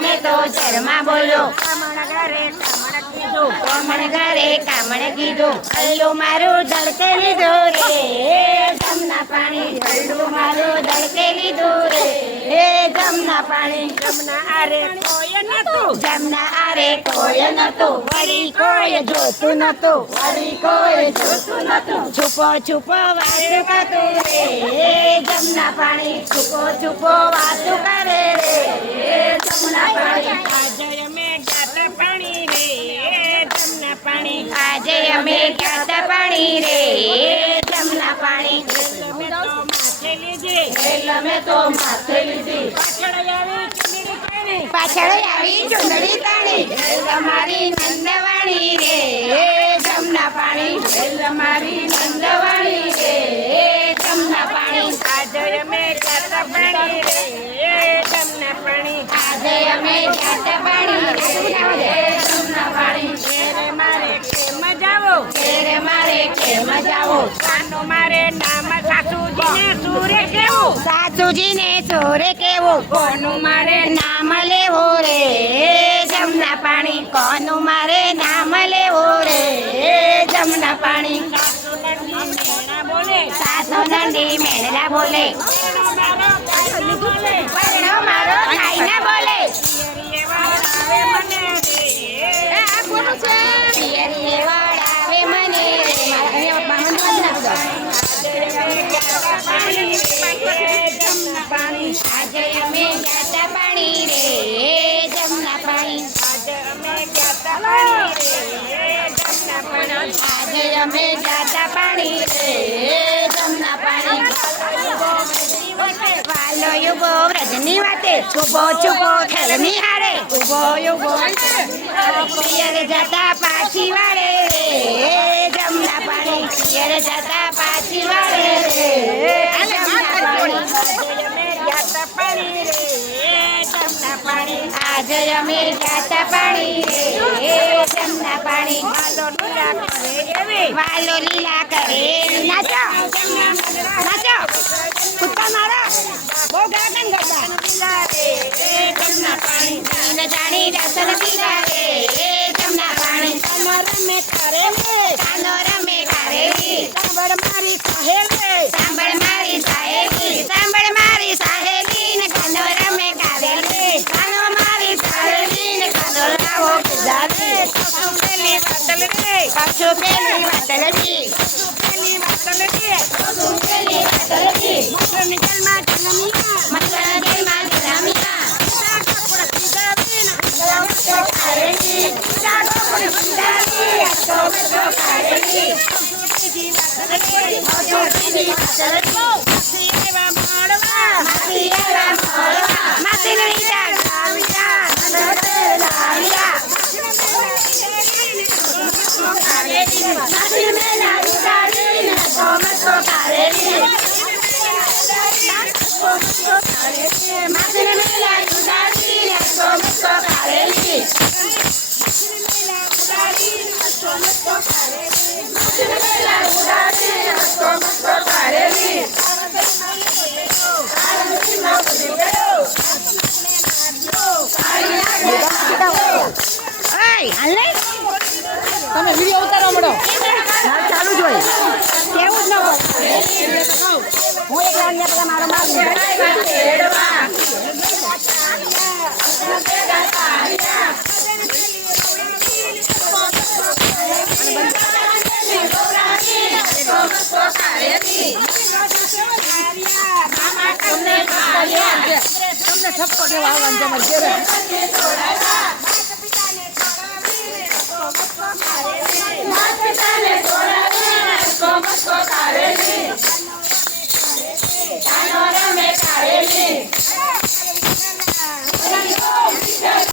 મેં તો ઝરમાં બોલ્યો કોમણ ઘરે કામણ કીધું અલ્લું મારું ધડકે લીધું રે જમના પાણી અલ્લું મારું ધડકે લીધું રે જમના પાણી જમના આરે કોઈ નતું જમના આરે કોઈ નતું વળી કોઈ જોતું નતું વળી કોઈ જોતું નતું છુપો છુપો વાતું કરતું રે જમના પાણી છુપો છુપો વાતું કરે રે જમના પાણી આજે અમે ગાતા પાણી રે જમના પાણી આજે અમે ગાતા પાણી રે જમના પાણી અમે તો માથે લીધી અમે તો માથે લીધી પાછળ આવી ચૂંદડી તાણી પાછળ આવી ચૂંદડી તાણી અમારી નંદવાણી રે જમના પાણી અમારી નંદવાણી રે જમના પાણી આજે અમે ગાતા પાણી રે જમના પાણી આજે અમે ગાતા પાણી રે જમના પાણી ઘેરે મારે કેમ જાવો ઘેરે મારે કેમ જાવો કાનો મારે નામ સાસુજીને સુરે કેવું સાસુજીને ચોરે કેવું કોનું મારે નામ લેવો રે જમના પાણી કોનું મારે નામ લેવો રે જમના પાણી સાસુ નંદી મેણા બોલે સાસુ નંદી મેળા બોલે બોલે પરણો મારો ખાઈ ના બોલે પિયરીએ વાળાવે મને રે આ કોનું છે પિયરીએ વળાવે મને રે મારા પાણી આજે અમે ગાતા પાણી રે જમના પાણી આજે અમે ગાતા પાણી રે જમના પાણી આજે અમે ગાતા પાણી રે જમના પાણી વાલો યુગો વ્રજની વાતે છુપો છુપો ખેલની હારે ઉભો યુગો પિયર જતા પાછી વાળે રે જમના પાણી પિયર જતા પાછી વાળે રે જમના પાણી આજે અમે ગાતા પાણી રે જમના પાણી આજે અમે ગાતા પાણી રે જમના પાણી વાલો લીલા કરે એવી વાલો લીલા કરે નાચો કુત્તા મારા બહુ ગાગન ગરબા જમના પાણી જીન જાણી રસન પીરા રે જમના પાણી રમે કરે કાનો રમે કારેલી સાંભળ મારી સહેલી સાંભળ મારી સાહેલી સાંભળ મારી સાહેલી ને કાનો રમે કારેલી કાનો મારી સાહેલી ને કાનો રાવો ગુજારી પેલી વાતલ રે પાછો પેલી વાતલજી પેલી વાતલ રે પેલી વાતલજી મટન જલમાં જલમિયા મતલબ દેમાં જલામિયા કારેલી જાગો પણ બંધારી આતો મેતો કારેલી પાછો પેલી વાતલજી માસી એવા મળવા માસી નું ઈડા ગાવિયા નંદતે લાવિયા માસી મેલા ઉડાડી ને કોમતો કારેલી માસી મેલા ઉડાડી ને કોમતો કારેલી માસી મેલા ઉડાડી ને કોમતો કારેલી તમે વિડીયો ઉતારવા મળો ચાલુ જ હોય કેવું જ ન હોય હું એક લાખ પેલા મારો માલ તમને ઠપકો દેવા આવવાનું તમારે ઘેરે